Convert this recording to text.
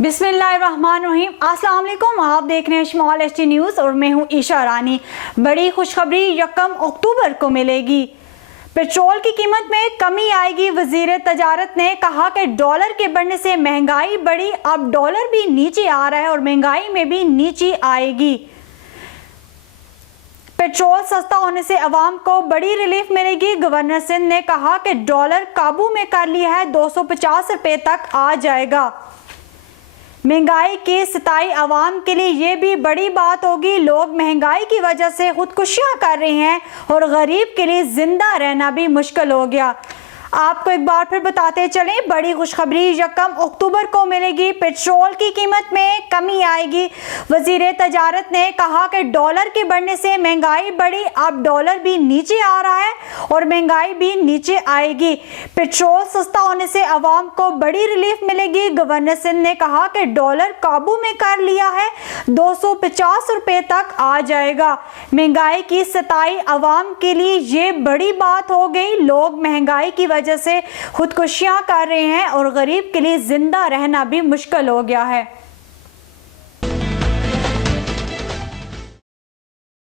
बिस्मिल्लाहिर्रहमानिर्रहीम। अस्सलाम वालेकुम। आप देख रहे हैं स्मॉल एसटी न्यूज़ और मैं हूं ईशा रानी। बड़ी खुशखबरी 1 अक्टूबर को मिलेगी। पेट्रोल की कीमत में कमी आएगी। वजीर तजारत ने कहा कि डॉलर के बढ़ने से महंगाई बढ़ी, अब डॉलर भी नीचे आ रहा है और महंगाई में भी नीचे आएगी। पेट्रोल सस्ता होने से अवाम को बड़ी रिलीफ मिलेगी। गवर्नर सिंध ने कहा कि डॉलर काबू में कर लिया है, 250 रुपए तक आ जाएगा। महंगाई की सताई अवाम के लिए ये भी बड़ी बात होगी। लोग महंगाई की वजह से खुदकुशियां कर रहे हैं और गरीब के लिए जिंदा रहना भी मुश्किल हो गया। आपको एक बार फिर बताते चलें, बड़ी खुशखबरी 1 अक्टूबर को मिलेगी। पेट्रोल की कीमत में कमी आएगी। वजीर तजारत ने कहा कि डॉलर के बढ़ने से महंगाई बढ़ी, अब डॉलर भी नीचे आ रहा है और महंगाई भी नीचे आएगी। पेट्रोल सस्ता होने से अवाम को बड़ी रिलीफ मिलेगी। गवर्नर सिंध ने कहा कि डॉलर काबू में कर लिया है, 250 रुपए तक आ जाएगा। महंगाई की सताई अवाम के लिए ये बड़ी बात हो गई। लोग महंगाई की वजह से खुदकुशियां कर रहे हैं और गरीब के लिए जिंदा रहना भी मुश्किल हो गया है।